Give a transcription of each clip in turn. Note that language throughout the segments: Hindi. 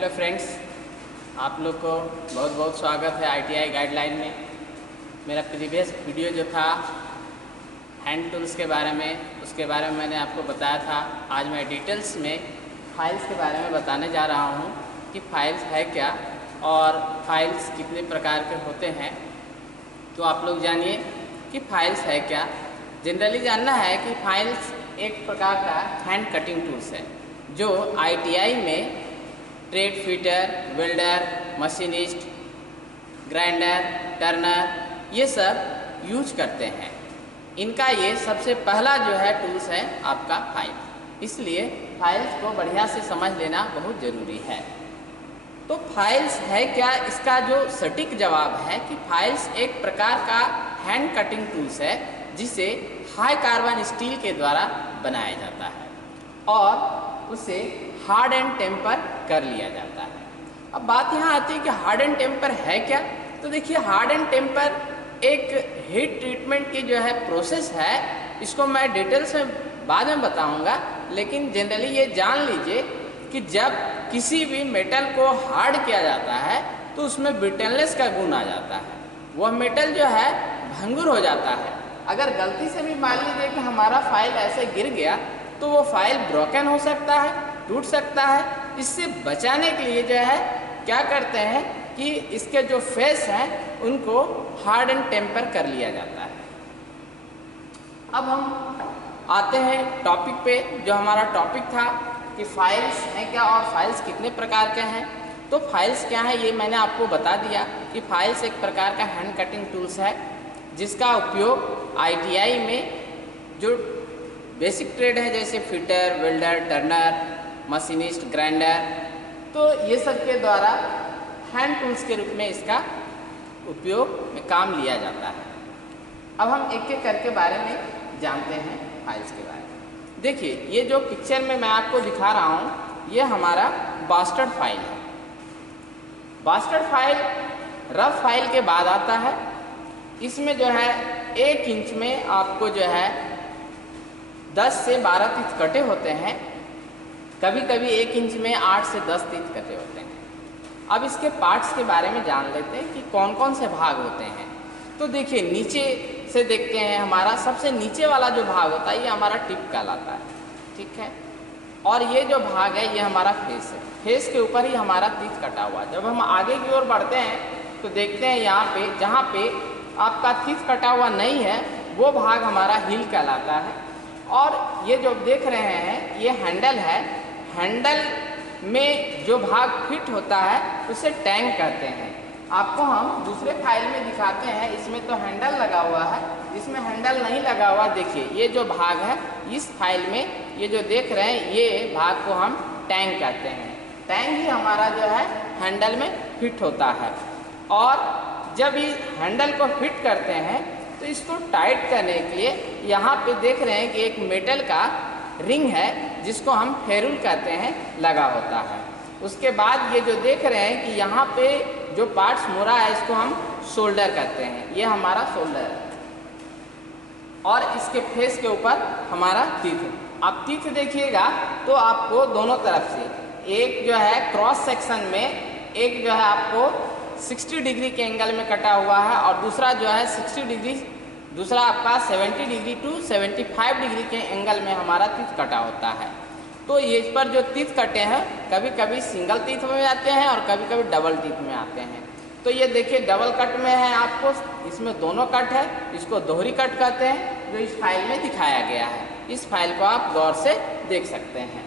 हेलो फ्रेंड्स, आप लोग को बहुत बहुत स्वागत है आईटीआई गाइडलाइन में। मेरा प्रीवियस वीडियो जो था हैंड टूल्स के बारे में, उसके बारे में मैंने आपको बताया था। आज मैं डिटेल्स में फाइल्स के बारे में बताने जा रहा हूँ कि फाइल्स है क्या और फाइल्स कितने प्रकार के होते हैं। तो आप लोग जानिए कि फाइल्स है क्या। जनरली जानना है कि फाइल्स एक प्रकार का हैंड कटिंग टूल्स है जो आईटीआई में trade fitter, welder, machinist, grinder, Turner ये सब यूज करते हैं। इनका ये सबसे पहला जो है टूल्स है आपका फाइल। इसलिए फाइल्स को बढ़िया से समझ लेना बहुत ज़रूरी है। तो फाइल्स है क्या, इसका जो सटीक जवाब है कि फाइल्स एक प्रकार का हैंड कटिंग टूल्स है जिसे हाई कार्बन स्टील के द्वारा बनाया जाता है और उसे हार्ड एंड टेम्पर कर लिया जाता है। अब बात यहाँ आती है कि हार्ड एंड टेम्पर है क्या। तो देखिए, हार्ड एंड टेम्पर एक हीट ट्रीटमेंट की जो है प्रोसेस है। इसको मैं डिटेल्स में बाद में बताऊंगा, लेकिन जनरली ये जान लीजिए कि जब किसी भी मेटल को हार्ड किया जाता है तो उसमें ब्रिटलनेस का गुण आ जाता है। वह मेटल जो है भंगुर हो जाता है। अगर गलती से भी मान लीजिए कि हमारा फाइल ऐसे गिर गया तो वो फाइल ब्रोकन हो सकता है, टूट सकता है। इससे बचाने के लिए जो है क्या करते हैं कि इसके जो फेस हैं उनको हार्ड एंड टेम्पर कर लिया जाता है। अब हम आते हैं टॉपिक पे। जो हमारा टॉपिक था कि फाइल्स हैं क्या और फाइल्स कितने प्रकार के हैं। तो फाइल्स क्या है ये मैंने आपको बता दिया कि फाइल्स एक प्रकार का हैंड कटिंग टूल्स है जिसका उपयोग आईटीआई में जो बेसिक ट्रेड है जैसे fitter, welder, Turner, machinist, grinder, तो ये सब के द्वारा हैंड टूल्स के रूप में इसका उपयोग में काम लिया जाता है। अब हम एक एक करके बारे में जानते हैं फाइल्स के बारे में। देखिए, ये जो पिक्चर में मैं आपको दिखा रहा हूँ ये हमारा बास्टर्ड फाइल है। बास्टर्ड फाइल रफ फाइल के बाद आता है। इसमें जो है 1 इंच में आपको जो है 10 से 12 तीत कटे होते हैं। कभी कभी 1 इंच में 8 से 10 तीत कटे होते हैं। अब इसके पार्ट्स के बारे में जान लेते हैं कि कौन कौन से भाग होते हैं। तो देखिए, नीचे से देखते हैं, हमारा सबसे नीचे वाला जो भाग होता है ये हमारा टिप कहलाता है, ठीक है। और ये जो भाग है ये हमारा फेस है। फेस के ऊपर ही हमारा तीत कटा हुआ। जब हम आगे की ओर बढ़ते हैं तो देखते हैं यहाँ पे जहाँ पे आपका तीत कटा हुआ नहीं है वो भाग हमारा हील कहलाता है। और ये जो देख रहे हैं ये हैंडल है। हैंडल में जो भाग फिट होता है उसे टैंक कहते हैं। आपको हम दूसरे फाइल में दिखाते हैं। इसमें तो हैंडल लगा हुआ है, इसमें हैंडल नहीं लगा हुआ। देखिए, ये जो भाग है इस फाइल में ये जो देख रहे हैं ये भाग को हम टैंक कहते हैं। टैंक ही हमारा जो है हैंडल में फिट होता है। और जब इस हैंडल को फिट करते हैं तो इसको टाइट करने के लिए यहाँ पे देख रहे हैं कि एक मेटल का रिंग है जिसको हम फेरुल कहते हैं, लगा होता है। उसके बाद ये जो देख रहे हैं कि यहाँ पे जो पार्ट्स मोड़ा है इसको हम शोल्डर कहते हैं। ये हमारा शोल्डर है और इसके फेस के ऊपर हमारा तीत। अब तीत देखिएगा तो आपको दोनों तरफ से एक जो है क्रॉस सेक्शन में एक जो है आपको 60 डिग्री के एंगल में कटा हुआ है और दूसरा जो है 60 डिग्री, दूसरा आपका 70 डिग्री टू 75 डिग्री के एंगल में हमारा तीत कटा होता है। तो ये इस पर जो तीत कटे हैं कभी कभी सिंगल तीत में आते हैं और कभी कभी डबल तीत में आते हैं। तो ये देखिए डबल कट में है, आपको इसमें दोनों कट है। इसको दोहरी कट कहते हैं जो इस फाइल में दिखाया गया है। इस फाइल को आप गौर से देख सकते हैं।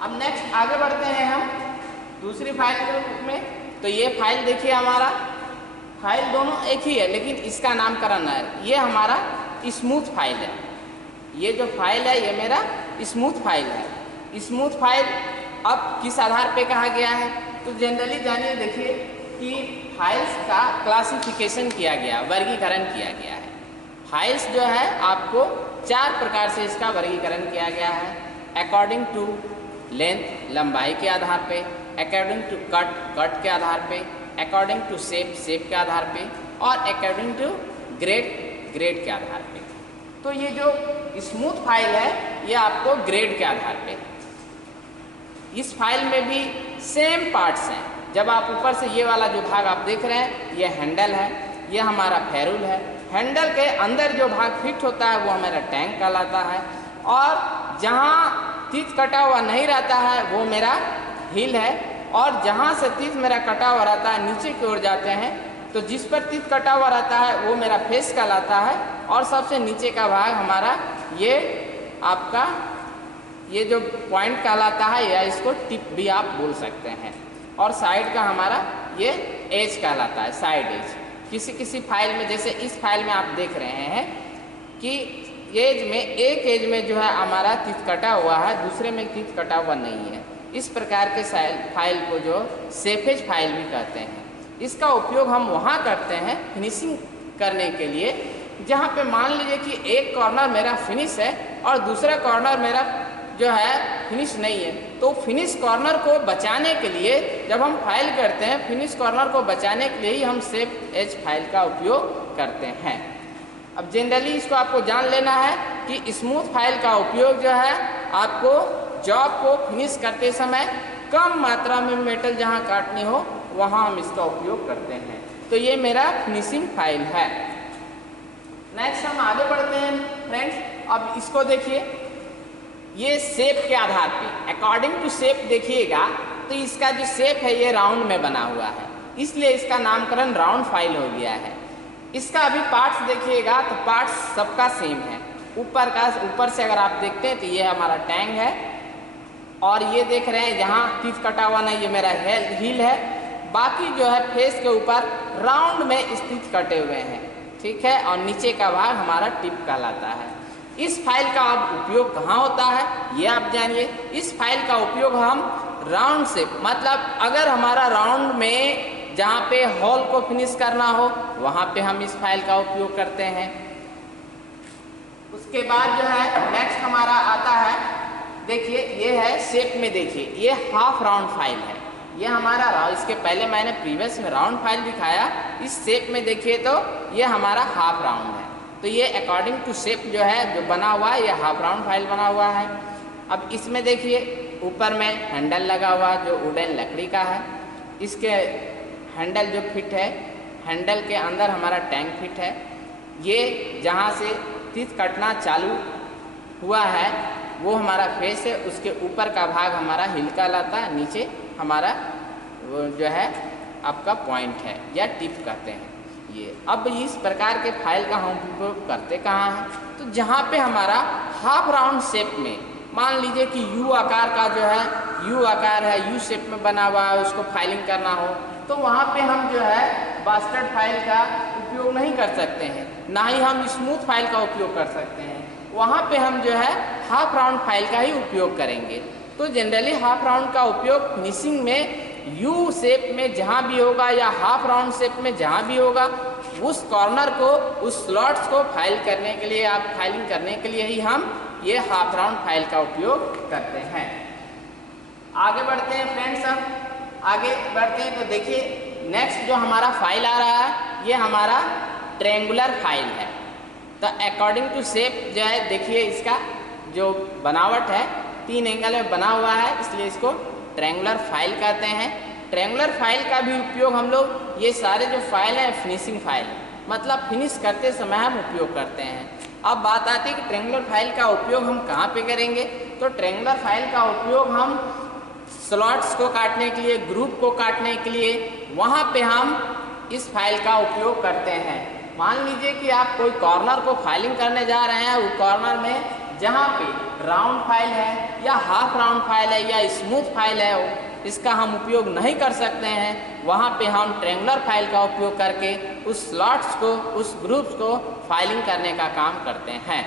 अब नेक्स्ट आगे बढ़ते हैं हम दूसरी फाइल के रूप में। तो ये फाइल देखिए, हमारा फाइल दोनों एक ही है लेकिन इसका नामकरण है। ये हमारा स्मूथ फाइल है। ये जो फाइल है ये मेरा स्मूथ फाइल है। स्मूथ फाइल अब किस आधार पे कहा गया है तो जनरली जानिए, देखिए कि फाइल्स का क्लासिफिकेशन किया गया, वर्गीकरण किया गया है। फाइल्स जो है आपको 4 प्रकार से इसका वर्गीकरण किया गया है। अकॉर्डिंग टू लेंथ, लंबाई के आधार पे, अकॉर्डिंग टू कट, कट के आधार पे, अकॉर्डिंग टू शेप, शेप के आधार पे और अकॉर्डिंग टू ग्रेड, ग्रेड के आधार पे। तो ये जो स्मूथ फाइल है ये आपको ग्रेड के आधार पे। इस फाइल में भी सेम पार्ट्स हैं। जब आप ऊपर से ये वाला जो भाग आप देख रहे हैं, ये हैंडल है, ये हमारा फेरूल है। हैंडल के अंदर जो भाग फिट होता है वो हमारा टैंक कहलाता है, और जहाँ तीत कटा हुआ नहीं रहता है वो मेरा हिल है, और जहाँ से तीत मेरा कटा हुआ रहता है नीचे की ओर जाते हैं तो जिस पर तीत कटा हुआ रहता है वो मेरा फेस कहलाता है, और सबसे नीचे का भाग हमारा ये आपका ये जो पॉइंट कहलाता है, या इसको टिप भी आप बोल सकते हैं, और साइड का हमारा ये एज कहलाता है, साइड एज। किसी किसी फाइल में, जैसे इस फाइल में आप देख रहे हैं कि एज में, एक एज में जो है हमारा तीत कटा हुआ है, दूसरे में तीत कटा हुआ नहीं है। इस प्रकार के फाइल को जो सेफेज फाइल भी कहते हैं। इसका उपयोग हम वहाँ करते हैं फिनिशिंग करने के लिए, जहाँ पे मान लीजिए कि एक कॉर्नर मेरा फिनिश है और दूसरा कॉर्नर मेरा जो है फिनिश नहीं है, तो फिनिश कॉर्नर को बचाने के लिए जब हम फाइल करते हैं, फिनिश कॉर्नर को बचाने के लिए ही हम सेफ एज फाइल का उपयोग करते हैं। अब जनरली इसको आपको जान लेना है कि स्मूथ फाइल का उपयोग जो है आपको जॉब को फिनिश करते समय कम मात्रा में मेटल जहाँ काटनी हो वहाँ हम इसका उपयोग करते हैं। तो ये मेरा फिनिशिंग फाइल है। नेक्स्ट हम आगे बढ़ते हैं फ्रेंड्स। अब इसको देखिए, ये शेप के आधार पे, अकॉर्डिंग टू शेप देखिएगा तो इसका जो शेप है ये राउंड में बना हुआ है, इसलिए इसका नामकरण राउंड फाइल हो गया है। इसका अभी पार्ट्स देखिएगा तो पार्ट्स सबका सेम है। ऊपर से अगर आप देखते हैं तो ये हमारा टैंक है, और ये देख रहे हैं जहाँ तीत कटा हुआ नहीं, ये मेरा हील है। बाकी जो है फेस के ऊपर राउंड में स्थित कटे हुए हैं, ठीक है, और नीचे का भाग हमारा टिप कहलाता है। इस फाइल का अब उपयोग कहाँ होता है ये आप जानिए। इस फाइल का उपयोग हम राउंड से, मतलब अगर हमारा राउंड में जहाँ पे हॉल को फिनिश करना हो वहाँ पे हम इस फाइल का उपयोग करते हैं। उसके बाद जो है नेक्स्ट हमारा आता है, देखिए ये है शेप में, देखिए ये हाफ राउंड फाइल है, ये हमारा इसके पहले मैंने प्रीवियस में राउंड फाइल दिखाया। इस शेप में देखिए तो ये हमारा हाफ राउंड है, तो ये अकॉर्डिंग टू शेप जो है जो बना हुआ है, ये हाफ राउंड फाइल बना हुआ है। अब इसमें देखिए ऊपर में हैंडल लगा हुआ जो वुडन लकड़ी का है, इसके हैंडल जो फिट है, हैंडल के अंदर हमारा टैंक फिट है। ये जहाँ से तीत कटना चालू हुआ है वो हमारा फेस है, उसके ऊपर का भाग हमारा हिल कहलाता है, नीचे हमारा वो जो है आपका पॉइंट है या टिप कहते हैं ये। अब इस प्रकार के फाइल का हम उपयोग करते कहाँ हैं, तो जहाँ पे हमारा हाफ राउंड शेप में, मान लीजिए कि यू आकार का जो है, यू आकार है, यू शेप में बना हुआ है, उसको फाइलिंग करना हो तो वहाँ पे हम जो है बास्केट फाइल का उपयोग नहीं कर सकते हैं, ना ही हम स्मूथ फाइल का उपयोग कर सकते हैं। वहाँ पे हम जो है हाफ राउंड फाइल का ही उपयोग करेंगे। तो जनरली हाफ राउंड का उपयोग फिनिशिंग में यू शेप में जहाँ भी होगा या हाफ राउंड शेप में जहाँ भी होगा, उस कॉर्नर को, उस स्लॉट्स को फाइल करने के लिए, आप फाइलिंग करने के लिए ही हम ये हाफ राउंड फाइल का उपयोग करते हैं। आगे बढ़ते हैं फ्रेंड्स। अब आगे बढ़ते हैं तो देखिए नेक्स्ट जो हमारा फाइल आ रहा है ये हमारा ट्रायंगुलर फाइल है। तो अकॉर्डिंग टू शेप जो है देखिए इसका जो बनावट है 3 एंगल में बना हुआ है, इसलिए इसको ट्रायंगुलर फाइल कहते हैं। ट्रायंगुलर फाइल का भी उपयोग हम लोग, ये सारे जो फाइल हैं फिनिशिंग फाइल, मतलब फिनिश करते समय हम उपयोग करते हैं। अब बात आती है कि ट्रायंगुलर फाइल का उपयोग हम कहाँ पे करेंगे, तो ट्रायंगुलर फाइल का उपयोग हम स्लॉट्स को काटने के लिए, ग्रुप को काटने के लिए, वहाँ पे हम इस फाइल का उपयोग करते हैं। मान लीजिए कि आप कोई कॉर्नर को फाइलिंग करने जा रहे हैं, वो कॉर्नर में जहाँ पे राउंड फाइल है या हाफ राउंड फाइल है या स्मूथ फाइल है, इसका हम उपयोग नहीं कर सकते हैं, वहाँ पे हम ट्रायंगुलर फाइल का उपयोग करके उस स्लॉट्स को, उस ग्रुप्स को फाइलिंग करने का काम करते हैं।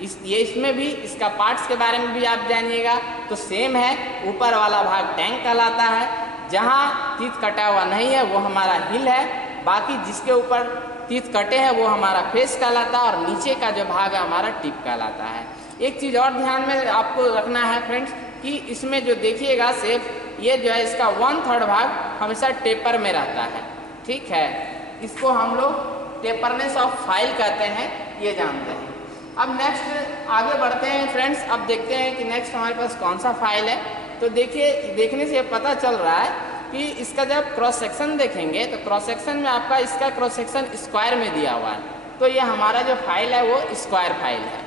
इसमें भी इसका पार्ट्स के बारे में भी आप जानिएगा तो सेम है। ऊपर वाला भाग टैंक कहलाता है, जहाँ तीत कटा हुआ नहीं है वो हमारा हिल है, बाकी जिसके ऊपर तीत कटे हैं वो हमारा फेस कहलाता है, और नीचे का जो भाग है हमारा टिप कहलाता है। एक चीज़ और ध्यान में आपको रखना है फ्रेंड्स कि इसमें जो देखिएगा शेप, ये जो है इसका 1/3 भाग हमेशा टेपर में रहता है, ठीक है। इसको हम लोग टेपरनेस ऑफ फाइल कहते हैं, ये जानते हैं। अब नेक्स्ट आगे बढ़ते हैं फ्रेंड्स। अब देखते हैं कि नेक्स्ट हमारे पास कौन सा फाइल है। तो देखिए, देखने से पता चल रहा है कि इसका जब क्रॉस सेक्शन देखेंगे तो क्रॉस सेक्शन में आपका इसका क्रॉस सेक्शन स्क्वायर में दिया हुआ है। तो ये हमारा जो फाइल है वो स्क्वायर फाइल है।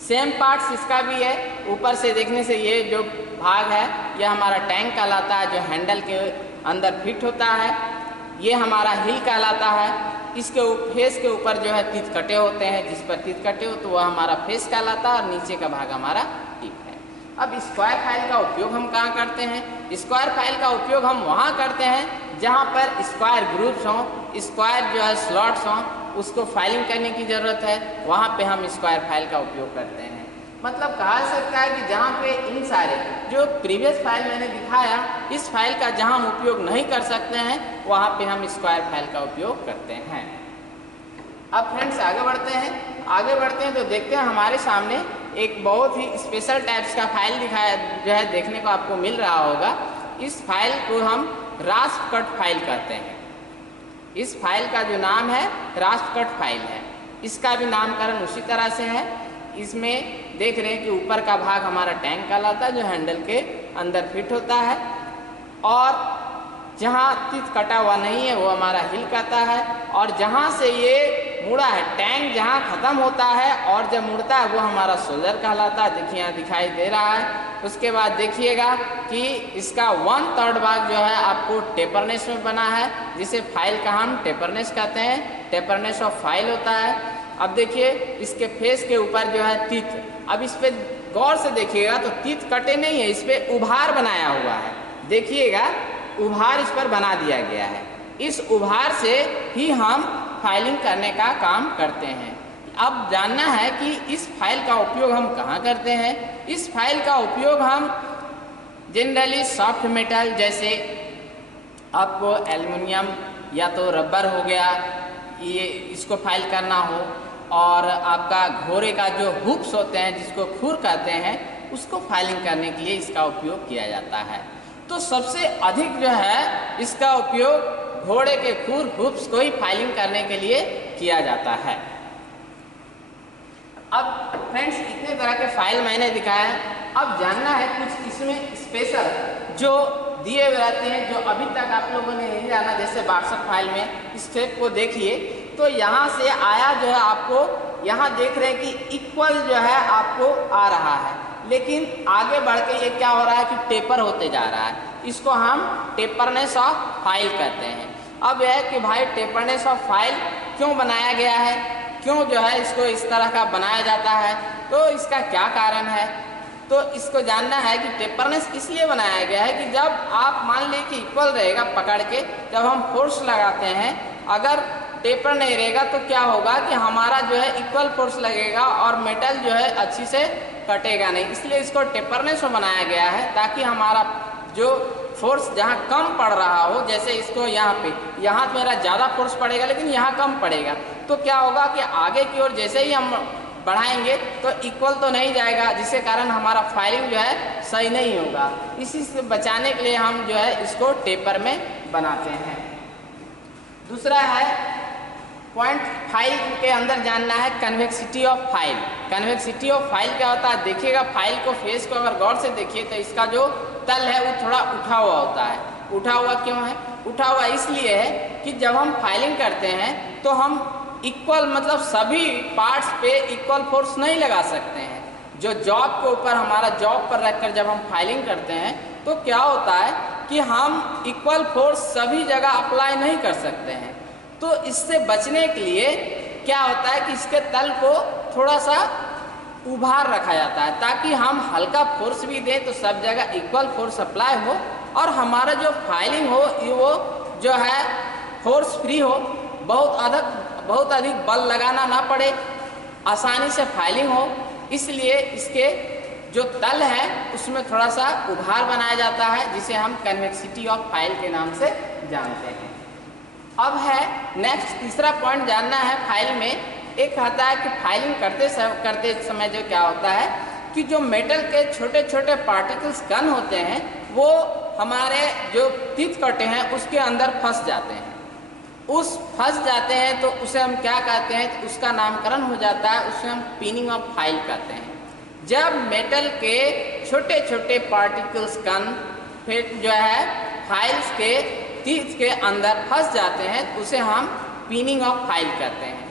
सेम पार्ट्स इसका भी है। ऊपर से देखने से ये जो भाग है ये हमारा टैंक कहलाता है, जो हैंडल के अंदर फिट होता है। ये हमारा हिल कहलाता है। इसके फेस के ऊपर जो है तीत कटे होते हैं, जिस पर तीत कटे हो तो वह हमारा फेस कहलाता है और नीचे का भाग हमारा टिप है। अब स्क्वायर फाइल का उपयोग हम कहाँ करते हैं? स्क्वायर फाइल का उपयोग हम वहाँ करते हैं जहाँ पर स्क्वायर ग्रुप्स हों, स्क्वायर जो है स्लॉट्स हों, उसको फाइलिंग करने की ज़रूरत है, वहाँ पे हम स्क्वायर फाइल का उपयोग करते हैं। मतलब कहा जा सकता है कि जहाँ पे इन सारे जो प्रीवियस फाइल मैंने दिखाया, इस फाइल का जहाँ हम उपयोग नहीं कर सकते हैं वहाँ पे हम स्क्वायर फाइल का उपयोग करते हैं। अब फ्रेंड्स आगे बढ़ते हैं तो देखते हैं हमारे सामने एक बहुत ही स्पेशल टाइप्स का फाइल दिखाया जो है देखने को आपको मिल रहा होगा। इस फाइल को हम रास्प कट फाइल कहते हैं। इस फाइल का जो नाम है रास्प कट फाइल है। इसका भी नामकरण उसी तरह से है। इसमें देख रहे हैं कि ऊपर का भाग हमारा टैंक कहलाता है, जो हैंडल के अंदर फिट होता है, और जहाँ तीत कटा हुआ नहीं है वो हमारा हिल कहता है, और जहाँ से ये मुड़ा है टैंक जहाँ ख़त्म होता है और जब मुड़ता है वो हमारा शोल्डर कहलाता है। देखिए यहाँ दिखाई दे रहा है। उसके बाद देखिएगा कि इसका 1/3 भाग जो है आपको टेपरनेस में बना है, जिसे फाइल का हम टेपरनेस कहते हैं। टेपरनेस ऑफ फाइल होता है। अब देखिए इसके फेस के ऊपर जो है तीत, अब इस पे गौर से देखिएगा तो तीत कटे नहीं है, इस पे उभार बनाया हुआ है। देखिएगा उभार इस पर बना दिया गया है। इस उभार से ही हम फाइलिंग करने का काम करते हैं। अब जानना है कि इस फाइल का उपयोग हम कहाँ करते हैं। इस फाइल का उपयोग हम जनरली सॉफ्ट मेटल, जैसे आपको एल्युमिनियम या तो रबर हो गया, ये इसको फाइल करना हो, और आपका घोड़े का जो हुक्स होते हैं जिसको खुर कहते हैं, उसको फाइलिंग करने के लिए इसका उपयोग किया जाता है। तो सबसे अधिक जो है इसका उपयोग घोड़े के खुर हुक्स को ही फाइलिंग करने के लिए किया जाता है। अब फ्रेंड्स इतने तरह के फाइल मैंने दिखाया। अब जानना है कुछ इसमें स्पेशल जो दिए हुए रहते हैं, जो अभी तक आप लोगों ने नहीं जाना। जैसे व्हाट्सएप फाइल में इस स्टेप को देखिए तो यहाँ से आया जो है आपको, यहाँ देख रहे हैं कि इक्वल जो है आपको आ रहा है, लेकिन आगे बढ़ के ये क्या हो रहा है कि टेपर होते जा रहा है। इसको हम टेपरनेस ऑफ फाइल कहते हैं। अब यह है कि भाई टेपरनेस ऑफ फाइल क्यों बनाया गया है, क्यों जो है इसको इस तरह का बनाया जाता है, तो इसका क्या कारण है। तो इसको जानना है कि टेपरनेस इसलिए बनाया गया है कि जब आप मान लें कि इक्वल रहेगा पकड़ के, जब हम फोर्स लगाते हैं, अगर टेपर नहीं रहेगा तो क्या होगा कि हमारा जो है इक्वल फोर्स लगेगा और मेटल जो है अच्छी से कटेगा नहीं। इसलिए इसको टेपरनेस में बनाया गया है ताकि हमारा जो फोर्स जहाँ कम पड़ रहा हो, जैसे इसको यहाँ मेरा ज़्यादा फोर्स पड़ेगा लेकिन यहाँ कम पड़ेगा, तो क्या होगा कि आगे की ओर जैसे ही हम बढ़ाएंगे तो इक्वल तो नहीं जाएगा, जिसके कारण हमारा फाइलिंग जो है सही नहीं होगा। इसी से बचाने के लिए हम जो है इसको टेपर में बनाते हैं। दूसरा है पॉइंट फाइल के अंदर जानना है convexity of file. Convexity of file क्या होता है, देखिएगा फाइल को फेस को अगर गौर से देखिए तो इसका जो तल है वो थोड़ा उठा हुआ होता है। उठा हुआ क्यों है? उठा हुआ इसलिए है कि जब हम फाइलिंग करते हैं तो हम इक्वल मतलब सभी पार्ट्स पे इक्वल फोर्स नहीं लगा सकते हैं। जो जॉब के ऊपर हमारा जॉब पर रखकर जब हम फाइलिंग करते हैं तो क्या होता है कि हम इक्वल फोर्स सभी जगह अप्लाई नहीं कर सकते हैं। तो इससे बचने के लिए क्या होता है कि इसके तल को थोड़ा सा उभार रखा जाता है ताकि हम हल्का फोर्स भी दें तो सब जगह इक्वल फोर्स अप्लाई हो और हमारा जो फाइलिंग हो वो जो है फोर्स फ्री हो, बहुत अधिक बल लगाना ना पड़े, आसानी से फाइलिंग हो। इसलिए इसके जो तल है उसमें थोड़ा सा उभार बनाया जाता है जिसे हम कन्वेक्सिटी ऑफ फाइल के नाम से जानते हैं। अब है नेक्स्ट तीसरा पॉइंट जानना है फाइल में। एक आता है कि फाइलिंग करते समय जो क्या होता है कि जो मेटल के छोटे छोटे पार्टिकल्स कण होते हैं वो हमारे जो टीथ कटे हैं उसके अंदर फंस जाते हैं। फंस जाते हैं तो उसे हम क्या कहते हैं, तो उसका नामकरण हो जाता है, उसे हम पिनिंग ऑफ फाइल कहते हैं। जब मेटल के छोटे छोटे पार्टिकल्स कण फिर जो है फाइल्स के टीथ के अंदर फंस जाते हैं, उसे हम पिनिंग ऑफ फाइल कहते हैं।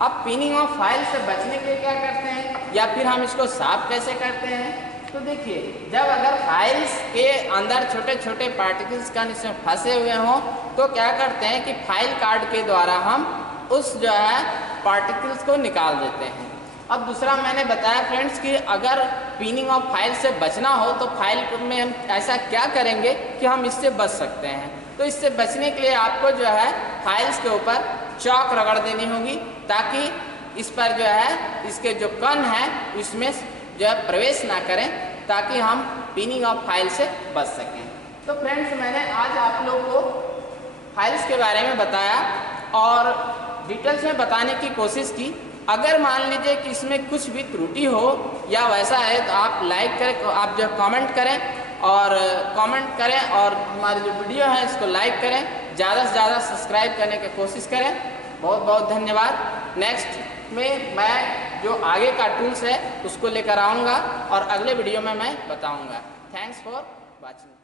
अब पिनिंग ऑफ फाइल से बचने के लिए क्या करते हैं या फिर हम इसको साफ कैसे करते हैं, तो देखिए जब अगर फाइल्स के अंदर छोटे छोटे पार्टिकल्स कण इसमें फंसे हुए हों तो क्या करते हैं कि फाइल कार्ड के द्वारा हम उस जो है पार्टिकल्स को निकाल देते हैं। अब दूसरा मैंने बताया फ्रेंड्स कि अगर पिनिंग ऑफ फाइल से बचना हो तो फाइल में हम ऐसा क्या करेंगे कि हम इससे बच सकते हैं। तो इससे बचने के लिए आपको जो है फाइल्स के ऊपर चॉक रगड़ देनी होगी ताकि इस पर जो है इसके जो कण हैं इसमें जो है प्रवेश ना करें, ताकि हम पिनिंग ऑफ फाइल से बच सकें। तो फ्रेंड्स मैंने आज आप लोगों को फाइल्स के बारे में बताया और डिटेल्स में बताने की कोशिश की। अगर मान लीजिए कि इसमें कुछ भी त्रुटि हो या वैसा है तो आप लाइक करें, आप जो कमेंट करें और हमारी जो वीडियो है इसको लाइक करें, ज़्यादा से ज़्यादा सब्सक्राइब करने की कोशिश करें। बहुत बहुत धन्यवाद। नेक्स्ट में मैं जो आगे का टूल्स है उसको लेकर आऊँगा और अगले वीडियो में मैं बताऊँगा। Thanks for watching.